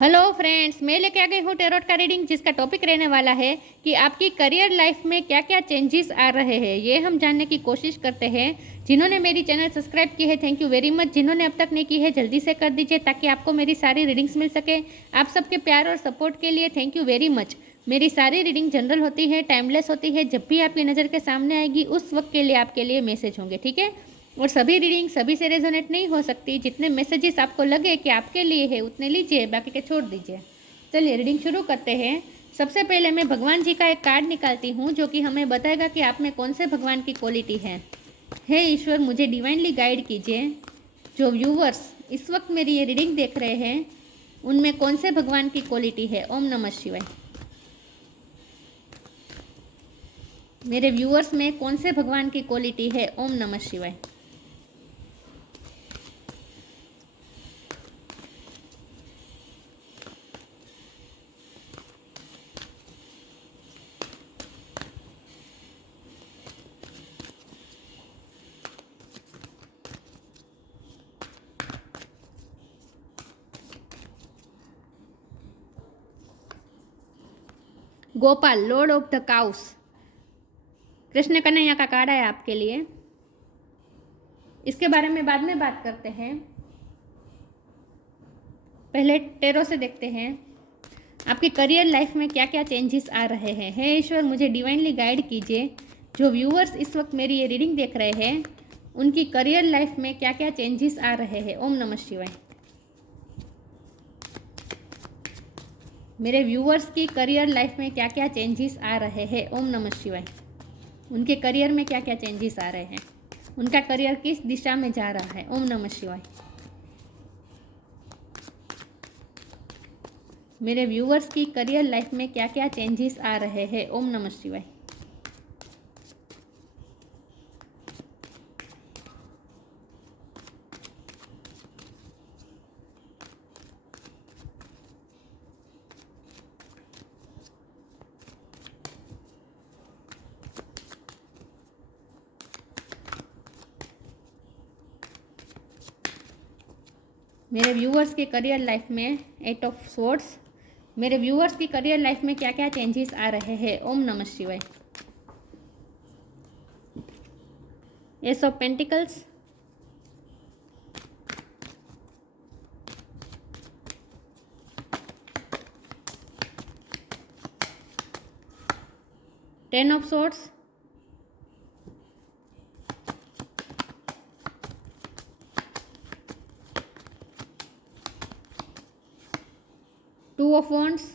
Hello friends, मैं लेके आ गई हूँ टेरोट का रीडिंग, जिसका टॉपिक रहने वाला है कि आपकी करियर लाइफ में क्या क्या चेंजेस आ रहे हैं। ये हम जानने की कोशिश करते हैं। जिन्होंने मेरी चैनल सब्सक्राइब की है, थैंक यू वेरी मच। जिन्होंने अब तक नहीं की है, जल्दी से कर दीजिए ताकि आपको मेरी सारी रीडिंग्स मिल सके। आप सबके प्यार और सपोर्ट के लिए थैंक यू वेरी मच। मेरी सारी रीडिंग जनरल होती है, टाइमलेस होती है। जब भी आपकी नज़र के सामने आएगी उस वक्त के लिए आपके लिए मैसेज होंगे, ठीक है। और सभी रीडिंग सभी से रेजोनेट नहीं हो सकती। जितने मैसेजेस आपको लगे कि आपके लिए है उतने लीजिए, बाकी के छोड़ दीजिए। चलिए रीडिंग शुरू करते हैं। सबसे पहले मैं भगवान जी का एक कार्ड निकालती हूँ जो कि हमें बताएगा कि आप में कौन से भगवान की क्वालिटी है। हे ईश्वर, मुझे डिवाइनली गाइड कीजिए। जो व्यूवर्स इस वक्त मेरी ये रीडिंग देख रहे हैं उनमें कौन से भगवान की क्वालिटी है। ओम नमः शिवाय। मेरे व्यूअर्स में कौन से भगवान की क्वालिटी है। ओम नमः शिवाय। Gopal, Lord of the cows. Krishna Kanhaiya का कार्ड है आपके लिए। इसके बारे में बाद में बात करते हैं, पहले टेरो से देखते हैं आपकी करियर लाइफ में क्या क्या चेंजेस आ रहे हैं। हे ईश्वर, मुझे डिवाइनली गाइड कीजिए। जो व्यूअर्स इस वक्त मेरी ये रीडिंग देख रहे हैं उनकी करियर लाइफ में क्या क्या चेंजेस आ रहे हैं। ओम नमः शिवाय। मेरे व्यूअर्स की करियर लाइफ में क्या क्या चेंजेस आ रहे हैं। ओम नमः शिवाय। उनके करियर में क्या क्या चेंजेस आ रहे हैं, उनका करियर किस दिशा में जा रहा है। ओम नमः शिवाय। मेरे व्यूअर्स की करियर लाइफ में क्या क्या चेंजेस आ रहे हैं। ओम नमः शिवाय। मेरे व्यूअर्स के करियर लाइफ में 8 ऑफ स्वॉर्ड्स। मेरे व्यूअर्स की करियर लाइफ में क्या क्या चेंजेस आ रहे हैं। ओम नमः शिवाय। S of pentacles, ten of swords, two of wands,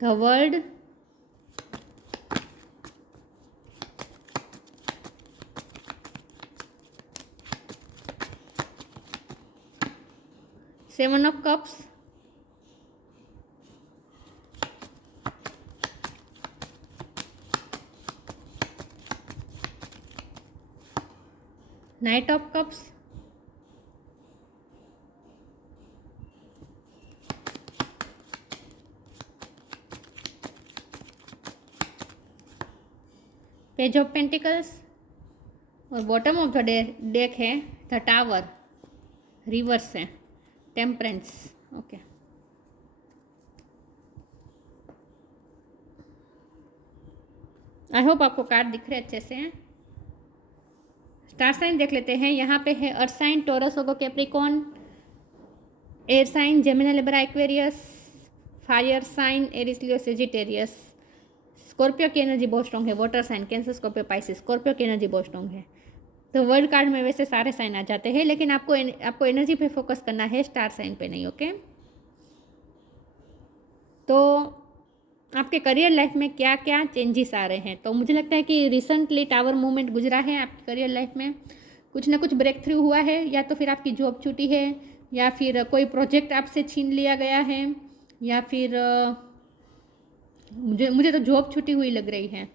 the world, seven of cups, night of cups, page of pentacles और बॉटम ऑफ द डेक है द टावर, रिवर्स है टेम्परेंस। ओके, आई होप आपको card दिख रहे अच्छे से। Star sign देख लेते हैं। यहाँ पे है earth sign, Taurus, Virgo, Capricorn, air sign Gemini, Libra, Aquarius, fire sign Aries, Leo, Sagittarius. Scorpio की एनर्जी बहुत स्ट्रॉन्ग है। Water sign Cancer, Scorpio, Pisces. Scorpio की एनर्जी बहुत स्ट्रॉन्ग है। तो वर्ल्ड कार्ड में वैसे सारे साइन आ जाते हैं, लेकिन आपको एनर्जी पे फोकस करना है, स्टार साइन पे नहीं। ओके, तो आपके करियर लाइफ में क्या क्या चेंजेस आ रहे हैं। तो मुझे लगता है कि रिसेंटली टावर मूवमेंट गुजरा है आपकी करियर लाइफ में। कुछ ना कुछ ब्रेक थ्रू हुआ है, या तो फिर आपकी जॉब छूटी है, या फिर कोई प्रोजेक्ट आपसे छीन लिया गया है, या फिर मुझे तो जॉब छूटी हुई लग रही है।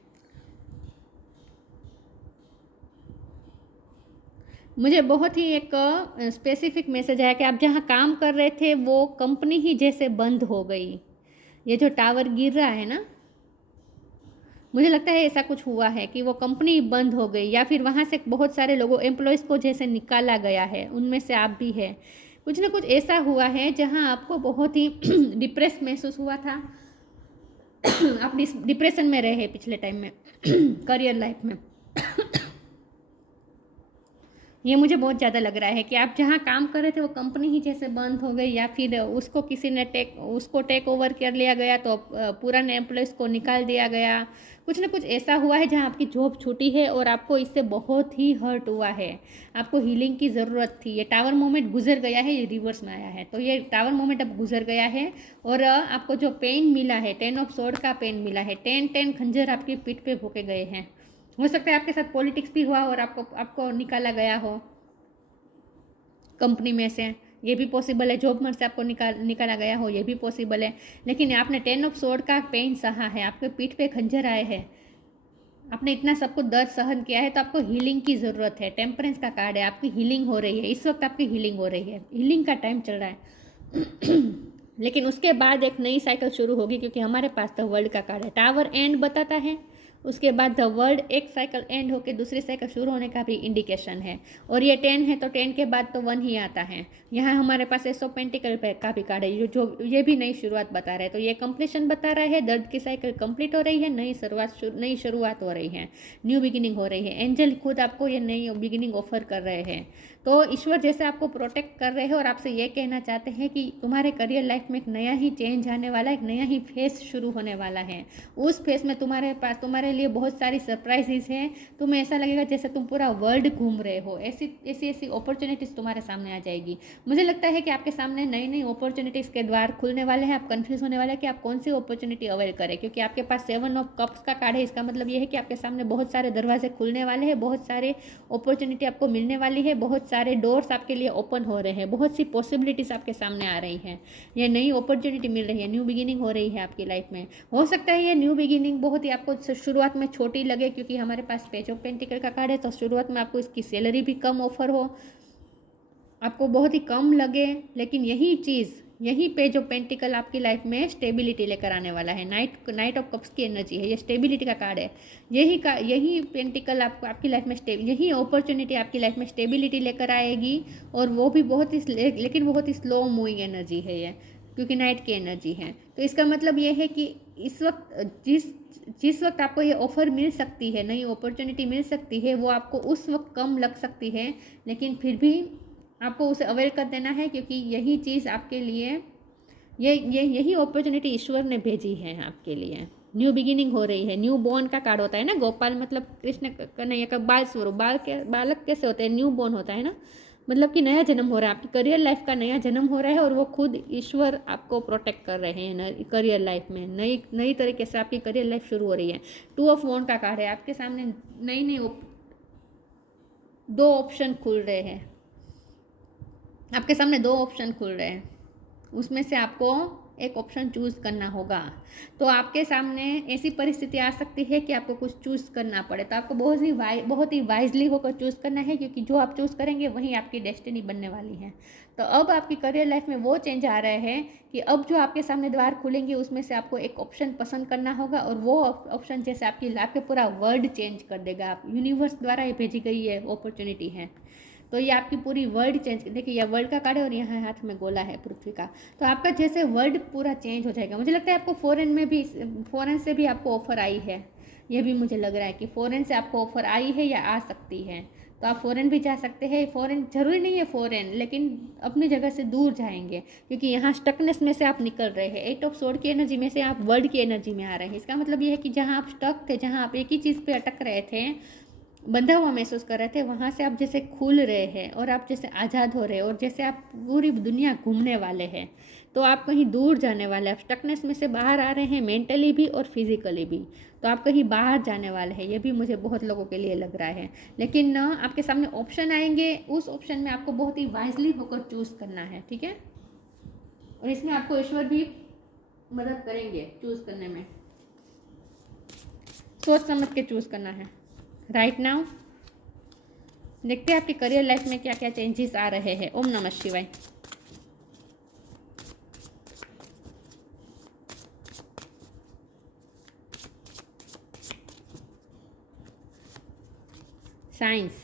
मुझे बहुत ही एक स्पेसिफिक मैसेज आया कि आप जहाँ काम कर रहे थे वो कंपनी ही जैसे बंद हो गई। ये जो टावर गिर रहा है ना, मुझे लगता है ऐसा कुछ हुआ है कि वो कंपनी बंद हो गई या फिर वहाँ से बहुत सारे लोगों एम्प्लॉयज़ को जैसे निकाला गया है, उनमें से आप भी है। कुछ ना कुछ ऐसा हुआ है जहाँ आपको बहुत ही डिप्रेस महसूस हुआ था। आप डिप्रेशन में रहे पिछले टाइम में करियर लाइफ में। ये मुझे बहुत ज़्यादा लग रहा है कि आप जहाँ काम कर रहे थे वो कंपनी ही जैसे बंद हो गई या फिर उसको किसी ने उसको टेक ओवर कर लिया गया, तो पुराने एम्प्लॉयज़ को निकाल दिया गया। कुछ ना कुछ ऐसा हुआ है जहाँ आपकी जॉब छूटी है और आपको इससे बहुत ही हर्ट हुआ है। आपको हीलिंग की ज़रूरत थी। ये टावर मोमेंट गुजर गया है, ये रिवर्स में आया है, तो ये टावर मोमेंट अब गुजर गया है। और आपको जो पेन मिला है, 10 ऑफ सोर्ड का पेन मिला है, 10 खंजर आपकी पीठ पे भोंके गए हैं। हो सकता है आपके साथ पॉलिटिक्स भी हुआ और आपको निकाला गया हो कंपनी में से, ये भी पॉसिबल है। जॉब में से आपको निकाला गया हो, ये भी पॉसिबल है। लेकिन आपने 10 ऑफ सोर्ड का पेन सहा है, आपके पीठ पे खंजर आए हैं, आपने इतना सब कुछ दर्द सहन किया है, तो आपको हीलिंग की ज़रूरत है। टेम्परेंस का कार्ड है, आपकी हीलिंग हो रही है। इस वक्त आपकी हीलिंग हो रही है, हीलिंग का टाइम चल रहा है। लेकिन उसके बाद एक नई साइकिल शुरू होगी, क्योंकि हमारे पास द वर्ल्ड का कार्ड है। टावर एंड बताता है, उसके बाद द वर्ल्ड एक साइकिल एंड होकर दूसरी साइकिल शुरू होने का भी इंडिकेशन है। और ये 10 है, तो 10 के बाद तो 1 ही आता है। यहाँ हमारे पास एस ऑफ पेंटिकल का भी कार्ड है, जो ये भी नई शुरुआत बता रहा है। तो ये कंप्लीशन बता रहा है, दर्द की साइकिल कंप्लीट हो रही है, नई शुरुआत हो रही है, न्यू बिगिनिंग हो रही है। एंजल खुद आपको ये नई बिगिनिंग ऑफर कर रहे हैं। तो ईश्वर जैसे आपको प्रोटेक्ट कर रहे हैं और आपसे ये कहना चाहते हैं कि तुम्हारे करियर लाइफ में एक नया ही चेंज आने वाला है, एक नया ही फेस शुरू होने वाला है। उस फेस में तुम्हारे लिए बहुत सारी सरप्राइजेस हैं। तुम्हें ऐसा लगेगा जैसे तुम पूरा वर्ल्ड घूम रहे हो। ऐसी अपॉर्चुनिटीज़ तुम्हारे सामने आ जाएगी। मुझे लगता है कि आपके सामने नई नई अपॉर्चुनिटीज़ के द्वार खुलने वाले हैं। आप कंफ्यूज होने वाले हैं कि आप कौन सी अपॉर्चुनिटी अवेल करें, क्योंकि आपके पास 7 ऑफ कप्स का कार्ड है। इसका मतलब ये है कि आपके सामने बहुत सारे दरवाजे खुलने वाले हैं, बहुत सारे अपॉर्चुनिटी आपको मिलने वाली है, बहुत सारे डोर्स आपके लिए ओपन हो रहे हैं, बहुत सी पॉसिबिलिटीज़ आपके सामने आ रही हैं। ये नई अपॉर्चुनिटी मिल रही है, न्यू बिगिनिंग हो रही है आपकी लाइफ में। हो सकता है ये न्यू बिगिनिंग बहुत ही आपको शुरुआत में छोटी लगे, क्योंकि हमारे पास पेज ऑफ पेंटिकल का कार्ड है, तो शुरुआत में आपको इसकी सैलरी भी कम ऑफर हो, आपको बहुत ही कम लगे। लेकिन यही पेज ऑफ पेंटिकल आपकी लाइफ में स्टेबिलिटी लेकर आने वाला है। नाइट ऑफ कप्स की एनर्जी है, ये स्टेबिलिटी का कार्ड है। यही पेंटिकल आपकी लाइफ में यही अपॉर्चुनिटी आपकी लाइफ में स्टेबिलिटी लेकर आएगी। और वो भी लेकिन बहुत ही स्लो मूविंग एनर्जी है ये, क्योंकि नाइट की एनर्जी है। तो इसका मतलब ये है कि इस वक्त जिस वक्त आपको ये ऑफ़र मिल सकती है, नई अपॉर्चुनिटी मिल सकती है, वो आपको उस वक्त कम लग सकती है, लेकिन फिर भी आपको उसे अवेल कर देना है, क्योंकि यही चीज़ आपके लिए यही अपॉर्चुनिटी ईश्वर ने भेजी है आपके लिए। न्यू बिगिनिंग हो रही है। न्यू बॉर्न का कार्ड होता है ना, गोपाल मतलब कृष्ण कन्हैया का बाल स्वरूप। बालक कैसे होते हैं, न्यू बॉर्न होता है ना, मतलब कि नया जन्म हो रहा है, आपकी करियर लाइफ का नया जन्म हो रहा है। और वो खुद ईश्वर आपको प्रोटेक्ट कर रहे हैं करियर लाइफ में। नई तरीके से आपकी करियर लाइफ शुरू हो रही है। 2 ऑफ वॉन्ड का कार्ड है, आपके सामने नई 2 ऑप्शन खुल रहे हैं। आपके सामने 2 ऑप्शन खुल रहे हैं, उसमें से आपको एक ऑप्शन चूज़ करना होगा। तो आपके सामने ऐसी परिस्थिति आ सकती है कि आपको कुछ चूज़ करना पड़े, तो आपको बहुत ही वाइजली होकर चूज़ करना है, क्योंकि जो आप चूज़ करेंगे वही आपकी डेस्टिनी बनने वाली है। तो अब आपकी करियर लाइफ में वो चेंज आ रहे हैं कि अब जो आपके सामने द्वार खुलेंगे उसमें से आपको एक ऑप्शन पसंद करना होगा, और वो ऑप्शन जैसे आपकी लाइफ के पूरा वर्ल्ड चेंज कर देगा। आप यूनिवर्स द्वारा ये भेजी गई है अपॉर्चुनिटी है, तो ये आपकी पूरी वर्ल्ड चेंज। देखिए यह वर्ल्ड का कार्ड है और यहाँ हाथ में गोला है पृथ्वी का, तो आपका जैसे वर्ल्ड पूरा चेंज हो जाएगा। मुझे लगता है आपको फॉरेन से भी आपको ऑफ़र आई है। ये भी मुझे लग रहा है कि फॉरेन से आपको ऑफ़र आई है या आ सकती है, तो आप फॉरेन भी जा सकते हैं। फॉरेन जरूरी नहीं है फॉरेन, लेकिन अपनी जगह से दूर जाएंगे, क्योंकि यहाँ स्टकनेस में से आप निकल रहे हैं। 8 ऑफ सोर्ड की एनर्जी में से आप वर्ल्ड की एनर्जी में आ रहे हैं। इसका मतलब ये है कि जहाँ आप स्टक थे, जहाँ आप एक ही चीज़ पे अटक रहे थे, बंधा हुआ महसूस कर रहे थे, वहाँ से आप जैसे खुल रहे हैं और आप जैसे आज़ाद हो रहे हैं, और जैसे आप पूरी दुनिया घूमने वाले हैं। तो आप कहीं दूर जाने वाले, आप स्टकनेस में से बाहर आ रहे हैं, मेंटली भी और फिजिकली भी। तो आप कहीं बाहर जाने वाले हैं, ये भी मुझे बहुत लोगों के लिए लग रहा है। लेकिन आपके सामने ऑप्शन आएंगे, उस ऑप्शन में आपको बहुत ही वाइजली होकर चूज़ करना है, ठीक है। और इसमें आपको ईश्वर भी मदद करेंगे चूज़ करने में। सोच समझ के चूज़ करना है राइट नाउ। देखते हैं आपके करियर लाइफ में क्या क्या चेंजेस आ रहे हैं। ओम नमः शिवाय। साइंस,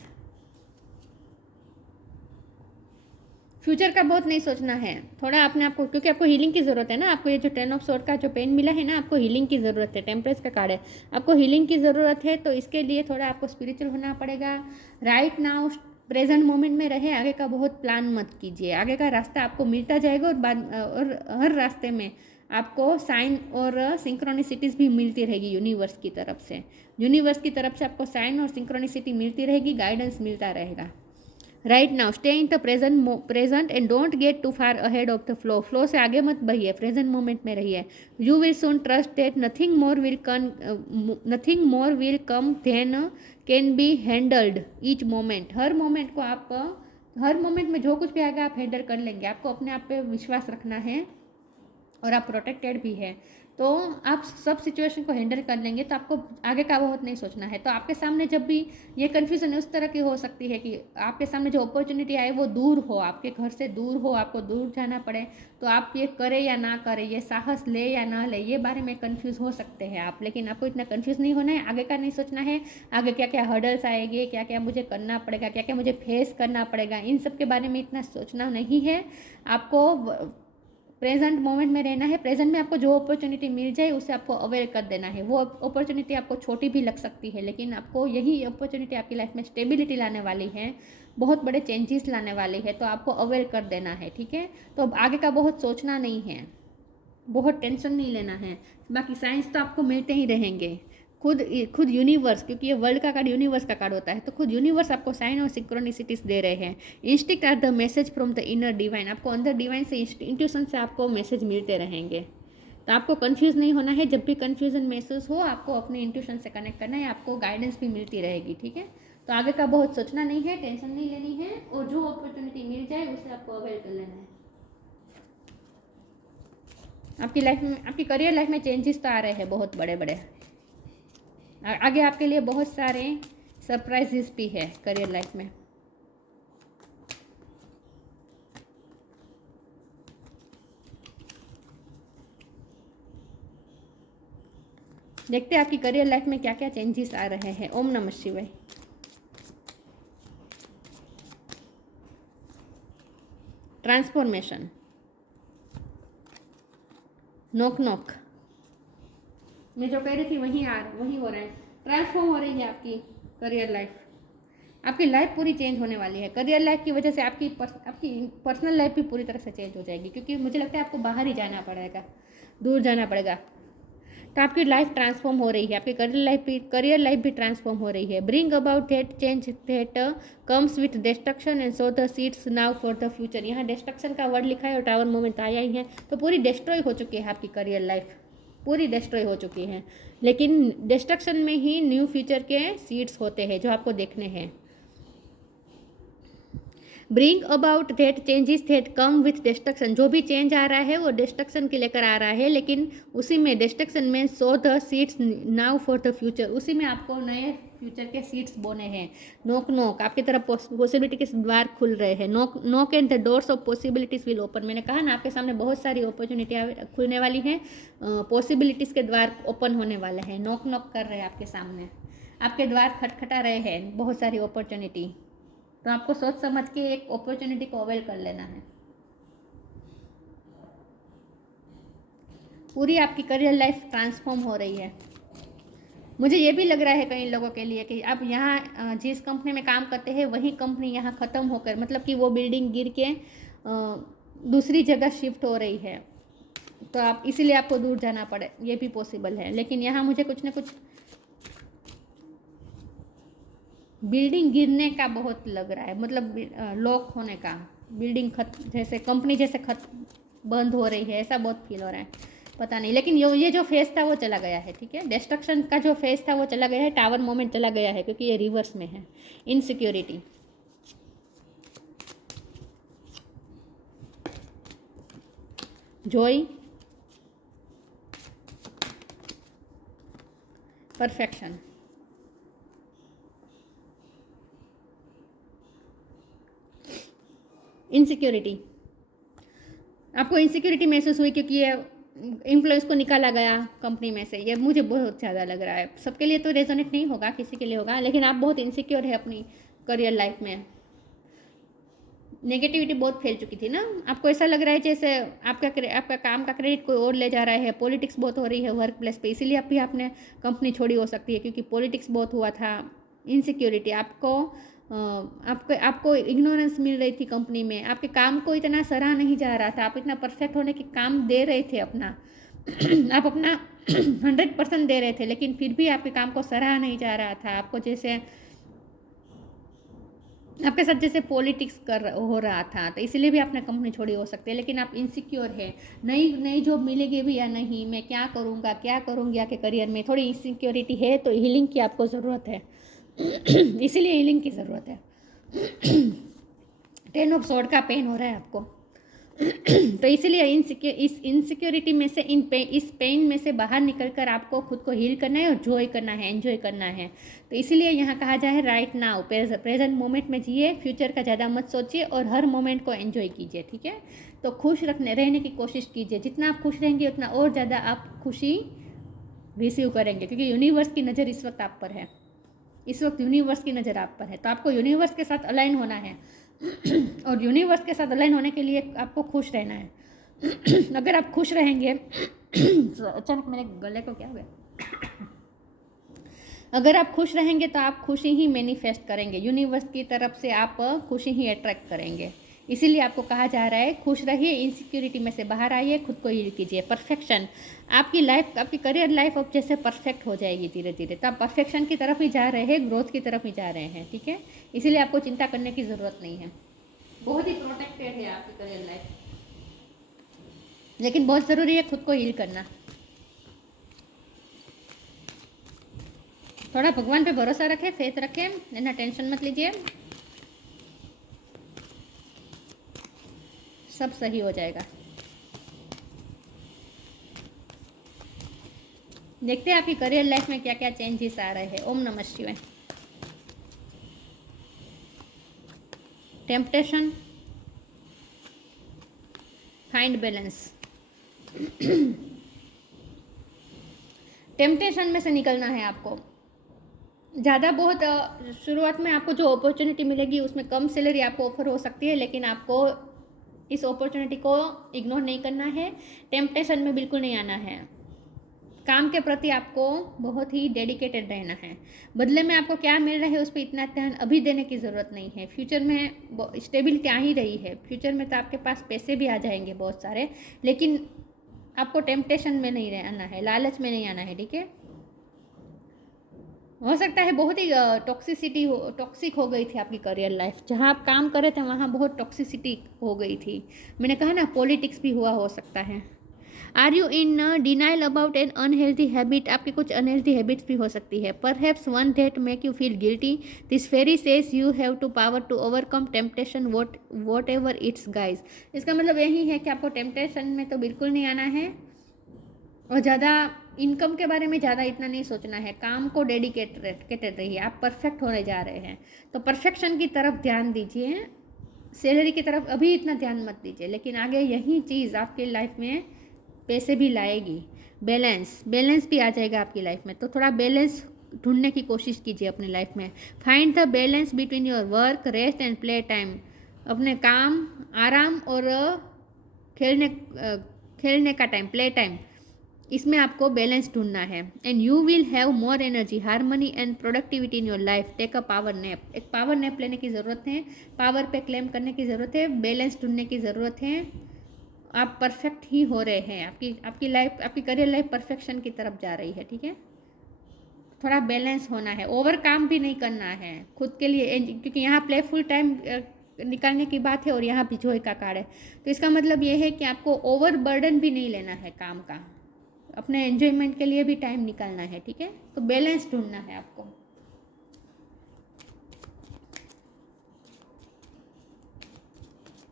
फ्यूचर का बहुत नहीं सोचना है, थोड़ा अपने आप को, क्योंकि आपको हीलिंग की ज़रूरत है ना। आपको ये जो 10 ऑफ स्वॉर्ड का जो पेन मिला है ना, आपको हीलिंग की ज़रूरत है। टेम्परेंस का कार्ड है, आपको हीलिंग की ज़रूरत है, तो इसके लिए थोड़ा आपको स्पिरिचुअल होना पड़ेगा। राइट नाउ प्रेजेंट मोमेंट में रहे, आगे का बहुत प्लान मत कीजिए। आगे का रास्ता आपको मिलता जाएगा और हर रास्ते में आपको साइन और सिंक्रोनिसिटीज़ भी मिलती रहेगी यूनिवर्स की तरफ से। यूनिवर्स की तरफ से आपको साइन और सिंक्रोनिसिटी मिलती रहेगी, गाइडेंस मिलता रहेगा। Right now stay in the present and don't get too far ahead of the flow से आगे मत बढ़िए, प्रेजेंट मोमेंट में रहिए। You will soon trust that nothing more will come than can be handled each moment. हर moment को आप, हर moment में जो कुछ भी आएगा आप हैंडल कर लेंगे। आपको अपने आप पे विश्वास रखना है और आप प्रोटेक्टेड भी है, तो आप सब सिचुएशन को हैंडल कर लेंगे। तो आपको आगे का बहुत नहीं सोचना है। तो आपके सामने जब भी ये कन्फ्यूज़न उस तरह की हो सकती है कि आपके सामने जो अपॉर्चुनिटी आए वो दूर हो, आपके घर से दूर हो, आपको दूर जाना पड़े, तो आप ये करें या ना करें, ये साहस ले या ना ले, ये बारे में कन्फ्यूज़ हो सकते हैं आप। लेकिन आपको इतना कन्फ्यूज़ नहीं होना है, आगे का नहीं सोचना है। आगे क्या क्या हर्डल्स आएंगे, क्या क्या मुझे करना पड़ेगा, क्या क्या मुझे फेस करना पड़ेगा, इन सब के बारे में इतना सोचना नहीं है। आपको प्रेजेंट मोमेंट में रहना है। प्रेजेंट में आपको जो अपॉर्चुनिटी मिल जाए उसे आपको अवेल कर देना है। वो अपॉर्चुनिटी आपको छोटी भी लग सकती है, लेकिन आपको यही अपॉर्चुनिटी आपकी लाइफ में स्टेबिलिटी लाने वाली है, बहुत बड़े चेंजेस लाने वाली है, तो आपको अवेल कर देना है। ठीक है, तो अब आगे का बहुत सोचना नहीं है, बहुत टेंशन नहीं लेना है। बाकी साइंस तो आपको मिलते ही रहेंगे। खुद यूनिवर्स, क्योंकि ये वर्ल्ड का कार्ड यूनिवर्स का कार्ड होता है, तो खुद यूनिवर्स आपको साइन और सिंक्रोनिसिटीज दे रहे हैं। Instinct are the message from the inner divine. आपको अंदर डिवाइन से, इंट्यूशन से आपको मैसेज मिलते रहेंगे। तो आपको कंफ्यूज नहीं होना है। जब भी कंफ्यूजन महसूस हो, आपको अपने इंट्यूशन से कनेक्ट करना है, आपको गाइडेंस भी मिलती रहेगी। ठीक है, तो आगे का बहुत सोचना नहीं है, टेंशन नहीं लेनी है, और जो अपॉर्चुनिटी मिल जाए उसे आपको अवेल कर लेना है। आपकी लाइफ में, आपकी करियर लाइफ में चेंजेस तो आ रहे हैं बहुत बड़े बड़े। आगे आपके लिए बहुत सारे सरप्राइजेस भी है करियर लाइफ में। देखते हैं आपकी करियर लाइफ में क्या क्या चेंजेस आ रहे हैं। ओम नमः शिवाय। ट्रांसफॉर्मेशन, नॉक नॉक, मैं जो कह रही थी वही हो रहा है। ट्रांसफॉर्म हो रही है आपकी करियर लाइफ। आपकी लाइफ पूरी चेंज होने वाली है। करियर लाइफ की वजह से आपकी पर्सनल लाइफ भी पूरी तरह से चेंज हो जाएगी, क्योंकि मुझे लगता है आपको बाहर ही जाना पड़ेगा, दूर जाना पड़ेगा। तो आपकी लाइफ ट्रांसफॉर्म हो रही है, आपकी करियर लाइफ भी ट्रांसफॉर्म हो रही है। Bring about that change that comes with destruction and so the seeds now for the future. यहाँ डिस्ट्रक्शन का वर्ड लिखा है और टावर मोमेंट आया ही है, तो पूरी डिस्ट्रॉय हो चुकी है आपकी करियर लाइफ, पूरी डिस्ट्रॉय हो चुकी है। लेकिन डिस्ट्रक्शन में ही न्यू फ्यूचर के सीड्स होते हैं जो आपको देखने हैं। Bring about that changes that come with destruction. जो भी चेंज आ रहा है वो डिस्ट्रक्शन के लेकर आ रहा है, लेकिन उसी में डिस्ट्रक्शन में so the seeds now for the future, उसी में आपको नए फ्यूचर के सीड्स बोने हैं। नोक नोक, आपकी तरफ पॉसिबिलिटी के द्वार खुल रहे हैं। नोक नोक and the doors of possibilities will open. मैंने कहा ना, आपके सामने बहुत सारी अपॉर्चुनिटियाँ खुलने वाली हैं, पॉसिबिलिटीज़ के द्वार ओपन होने वाले हैं। नोक नोक कर रहे हैं आपके सामने, आपके द्वार खटखटा रहे हैं बहुत सारी अपॉर्चुनिटी। तो आपको सोच समझ के एक अपॉर्चुनिटी को अवेल कर लेना है। पूरी आपकी करियर लाइफ ट्रांसफॉर्म हो रही है। मुझे ये भी लग रहा है कई लोगों के लिए कि अब यहाँ जिस कंपनी में काम करते हैं वही कंपनी यहाँ ख़त्म होकर, मतलब कि वो बिल्डिंग गिर के दूसरी जगह शिफ्ट हो रही है, तो आप इसीलिए आपको दूर जाना पड़े, ये भी पॉसिबल है। लेकिन यहाँ मुझे कुछ ना कुछ बिल्डिंग गिरने का बहुत लग रहा है, मतलब लॉक होने का, बिल्डिंग जैसे कंपनी जैसे बंद हो रही है, ऐसा बहुत फील हो रहा है। पता नहीं, लेकिन ये जो फेज था वो चला गया है। ठीक है, डिस्ट्रक्शन का जो फेज था वो चला गया है, टावर मोमेंट चला गया है, क्योंकि ये रिवर्स में है। Insecurity, Joy, perfection, insecurity. आपको इनसिक्योरिटी महसूस हुई क्योंकि ये एम्प्लॉयज़ को निकाला गया कंपनी में से, ये मुझे बहुत ज़्यादा लग रहा है। सबके लिए तो रेजोनेट नहीं होगा, किसी के लिए होगा, लेकिन आप बहुत इनसिक्योर है अपनी करियर लाइफ में। नेगेटिविटी बहुत फैल चुकी थी ना, आपको ऐसा लग रहा है जैसे आपका काम का क्रेडिट कोई और ले जा रहा है। पॉलिटिक्स बहुत हो रही है वर्क प्लेस पे, इसीलिए आप भी आपने कंपनी छोड़ी हो सकती है, क्योंकि पॉलिटिक्स बहुत हुआ था। इनसिक्योरिटी, आपको इग्नोरेंस मिल रही थी कंपनी में, आपके काम को इतना सराहा नहीं जा रहा था, आप इतना परफेक्ट होने के काम दे रहे थे अपना आप अपना 100% दे रहे थे, लेकिन फिर भी आपके काम को सराहा नहीं जा रहा था। आपको जैसे आपके साथ जैसे पॉलिटिक्स हो रहा था, तो इसलिए भी आपने कंपनी छोड़ी हो सकती है। लेकिन आप इनसिक्योर है, नई जॉब मिलेगी भी या नहीं, मैं क्या करूँगा क्या करूँगी आके करियर में, थोड़ी इनसिक्योरिटी है, तो हीलिंग की आपको ज़रूरत है इसीलिए हीलिंग की ज़रूरत है 10 ऑफ स्वॉर्ड का पेन हो रहा है आपको तो इसीलिए इस इनसिक्योरिटी में से इस पेन में से बाहर निकलकर आपको खुद को हील करना है और जॉय करना है, एंजॉय करना है। तो इसीलिए यहाँ कहा जाए राइट नाउ, प्रेजेंट मोमेंट में जिए, फ्यूचर का ज़्यादा मत सोचिए और हर मोमेंट को एंजॉय कीजिए, ठीक है। तो खुश रहने की कोशिश कीजिए, जितना आप खुश रहेंगे उतना और ज़्यादा आप खुशी रिसीव करेंगे, क्योंकि यूनिवर्स की नज़र इस वक्त आप पर है, इस वक्त यूनिवर्स की नज़र आप पर है। तो आपको यूनिवर्स के साथ अलाइन होना है और यूनिवर्स के साथ अलाइन होने के लिए आपको खुश रहना है अगर आप खुश रहेंगे तो अचानक मेरे गले को क्या हुआ अगर आप खुश रहेंगे तो आप खुशी ही मैनिफेस्ट करेंगे, यूनिवर्स की तरफ से आप खुशी ही अट्रैक्ट करेंगे। इसीलिए आपको कहा जा रहा है खुश रहिए, इनसिक्योरिटी में से बाहर आइए, खुद को हील कीजिए। परफेक्शन, आपकी लाइफ, आपकी करियर लाइफ अब जैसे परफेक्ट हो जाएगी धीरे धीरे, तो आप परफेक्शन की तरफ ही जा रहे हैं, ग्रोथ की तरफ ही जा रहे हैं, ठीक है। इसीलिए आपको चिंता करने की ज़रूरत नहीं है, बहुत ही प्रोटेक्टेड है आपकी करियर लाइफ, लेकिन बहुत ज़रूरी है खुद को हील करना। थोड़ा भगवान पे भरोसा रखें, फेथ रखें, इतना टेंशन मत लीजिए, सब सही हो जाएगा। देखते हैं आपकी करियर लाइफ में क्या क्या चेंजेस आ रहे हैं। ओम नमः शिवाय। Temptation, find balance. टेम्पटेशन में से निकलना है आपको। ज़्यादा बहुत शुरुआत में आपको जो अपॉर्चुनिटी मिलेगी उसमें कम सैलरी आपको ऑफर हो सकती है, लेकिन आपको इस अपॉर्चुनिटी को इग्नोर नहीं करना है, टेम्पटेशन में बिल्कुल नहीं आना है। काम के प्रति आपको बहुत ही डेडिकेटेड रहना है। बदले में आपको क्या मिल रहा है उस पर इतना ध्यान अभी देने की ज़रूरत नहीं है। फ्यूचर में स्टेबिलिटी आ ही रही है, फ्यूचर में तो आपके पास पैसे भी आ जाएंगे बहुत सारे, लेकिन आपको टेम्पटेशन में नहीं रहना है, लालच में नहीं आना है, ठीक है। हो सकता है बहुत ही टॉक्सिक हो गई थी आपकी करियर लाइफ, जहाँ आप काम कर रहे थे वहाँ बहुत टॉक्सिसिटी हो गई थी। मैंने कहा ना, पॉलिटिक्स भी हुआ हो सकता है। Are you in denial about an unhealthy habit, आपकी कुछ अनहेल्थी हैबिट्स भी हो सकती है। Perhaps one that make you feel guilty, this fairy says you have to power to overcome temptation whatever it's guys. इसका मतलब यही है कि आपको टेम्पटेशन में तो बिल्कुल नहीं आना है, और ज़्यादा इनकम के बारे में ज़्यादा इतना नहीं सोचना है, काम को डेडिकेटेड रहिए। आप परफेक्ट होने जा रहे हैं तो परफेक्शन की तरफ ध्यान दीजिए, सैलरी की तरफ अभी इतना ध्यान मत दीजिए, लेकिन आगे यही चीज़ आपकी लाइफ में पैसे भी लाएगी। बैलेंस भी आ जाएगा आपकी लाइफ में, तो थोड़ा बैलेंस ढूंढने की कोशिश कीजिए अपनी लाइफ में। Find the balance between your work, rest and play time. अपने काम, आराम और खेलने का टाइम, प्ले टाइम, इसमें आपको बैलेंस ढूंढना है। And you will have more energy, harmony and productivity in your life. Take a power nap, एक पावर नैप लेने की ज़रूरत है, पावर पे क्लेम करने की ज़रूरत है, बैलेंस ढूंढने की ज़रूरत है। आप परफेक्ट ही हो रहे हैं, आपकी लाइफ, आपकी करियर लाइफ परफेक्शन की तरफ जा रही है, ठीक है। थोड़ा बैलेंस होना है, ओवर काम भी नहीं करना है खुद के लिए, क्योंकि यहाँ प्लेफुल टाइम निकालने की बात है और यहाँ भी जॉय का कार्ड है। तो इसका मतलब ये है कि आपको ओवर बर्डन भी नहीं लेना है काम का, अपने एंजॉयमेंट के लिए भी टाइम निकालना है, ठीक है। तो बैलेंस ढूंढना है आपको।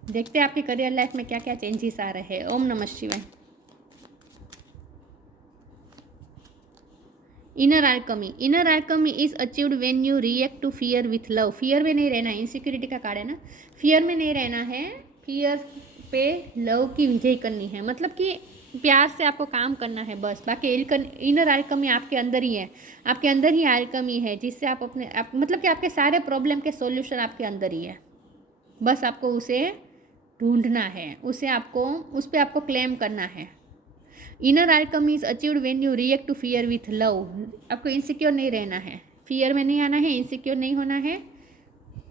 देखते हैं आपकी करियर लाइफ में क्या क्या चेंजेस आ रहे हैं। ओम नमः शिवाय। Inner alchemy is achieved when you react to fear with love. Fear में नहीं रहना है, इनसिक्योरिटी का कार्ड है ना, फियर में नहीं रहना है, फियर पे लव की विजय करनी है। मतलब कि प्यार से आपको काम करना है बस। बाकी इनर अल्केमी आपके अंदर ही है, आपके अंदर ही अल्केमी है जिससे आप मतलब कि आपके सारे प्रॉब्लम के सॉल्यूशन आपके अंदर ही है। बस आपको उसे ढूंढना है, उस पर आपको क्लेम करना है। Inner alchemy is achieved when you react to fear with love. आपको इनसिक्योर नहीं रहना है, फियर में नहीं आना है, इनसिक्योर नहीं होना है,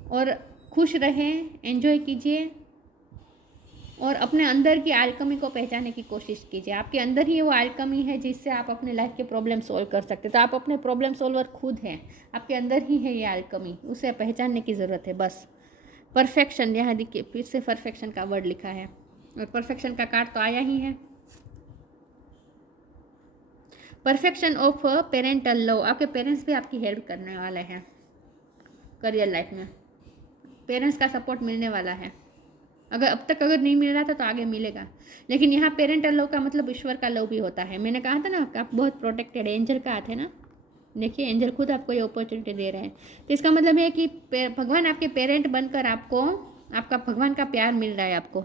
और खुश रहें, एंजॉय कीजिए और अपने अंदर की अल्केमी को पहचानने की कोशिश कीजिए। आपके अंदर ही वो अल्केमी है जिससे आप अपने लाइफ के प्रॉब्लम सॉल्व कर सकते हैं। तो आप अपने प्रॉब्लम सॉल्वर खुद हैं, आपके अंदर ही है ये अल्केमी, उसे पहचानने की ज़रूरत है बस। परफेक्शन, यहाँ देखिए फिर से परफेक्शन का वर्ड लिखा है, और परफेक्शन का कार्ड तो आया ही है। परफेक्शन ऑफ पेरेंटल लव, आपके पेरेंट्स भी आपकी हेल्प करने वाले हैं करियर लाइफ में, पेरेंट्स का सपोर्ट मिलने वाला है। अब तक नहीं मिल रहा था तो आगे मिलेगा। लेकिन यहाँ पेरेंटल लव का मतलब ईश्वर का लव भी होता है। मैंने कहा था ना आप बहुत प्रोटेक्टेड, एंजल का हाथ है ना, देखिए एंजल खुद आपको ये अपॉर्चुनिटी दे रहे हैं। तो इसका मतलब है कि भगवान आपके पेरेंट बनकर आपका भगवान का प्यार मिल रहा है आपको।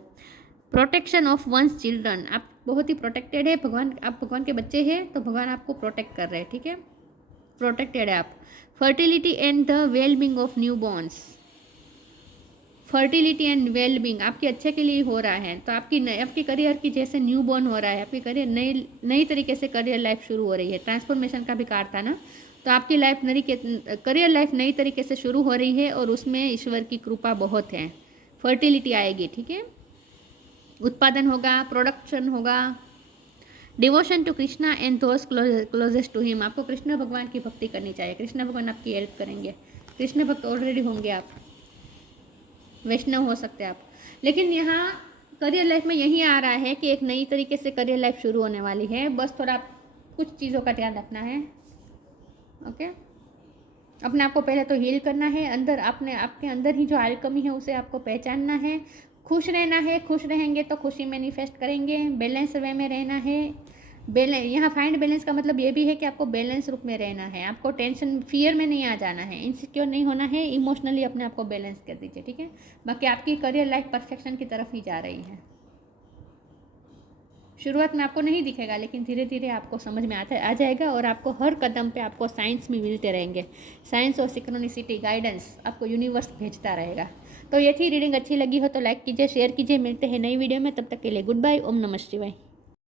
प्रोटेक्शन ऑफ वंस चिल्ड्रन, आप बहुत ही प्रोटेक्टेड है, आप भगवान के बच्चे हैं तो भगवान आपको प्रोटेक्ट कर रहे हैं, ठीक है, प्रोटेक्टेड है आप। Fertility and the wellbeing of new borns, fertility and wellbeing आपके अच्छे के लिए हो रहा है। तो आपकी करियर की जैसे न्यू बॉर्न हो रहा है, आपकी करियर नई तरीके से करियर लाइफ शुरू हो रही है। ट्रांसफॉर्मेशन का भी कार्ड था ना, तो आपकी करियर लाइफ नई तरीके से शुरू हो रही है और उसमें ईश्वर की कृपा बहुत है। फर्टिलिटी आएगी, ठीक है, उत्पादन होगा, प्रोडक्शन होगा। Devotion to Krishna and those closest to him, आपको कृष्ण भगवान की भक्ति करनी चाहिए, कृष्ण भगवान आपकी हेल्प करेंगे। कृष्ण भक्त ऑलरेडी होंगे, आप वैष्णव हो सकते हैं आप। लेकिन यहाँ करियर लाइफ में यही आ रहा है कि एक नई तरीके से करियर लाइफ शुरू होने वाली है, बस थोड़ा कुछ चीज़ों का ध्यान रखना है। ओके, अपने आप को पहले तो हील करना है, आपके अंदर ही जो अल्केमी है उसे आपको पहचानना है, खुश रहना है, खुश रहेंगे तो खुशी मैनिफेस्ट करेंगे। बैलेंस वे में रहना है, यहाँ फाइंड बैलेंस का मतलब ये भी है कि आपको बैलेंस रूप में रहना है, आपको टेंशन फियर में नहीं आ जाना है, इनसिक्योर नहीं होना है, इमोशनली अपने आप को बैलेंस कर दीजिए, ठीक है। बाकी आपकी करियर लाइफ परफेक्शन की तरफ ही जा रही है। शुरुआत में आपको नहीं दिखेगा, लेकिन धीरे धीरे आपको समझ में आ जाएगा और आपको हर कदम पे आपको साइंस भी मिलते रहेंगे। साइंस और सिक्रोनिसिटी गाइडेंस आपको यूनिवर्स भेजता रहेगा। तो ये थी रीडिंग, अच्छी लगी हो तो लाइक कीजिए, शेयर कीजिए। मिलते हैं नई वीडियो में, तब तक के लिए गुड बाय, ओम नमः शिवाय।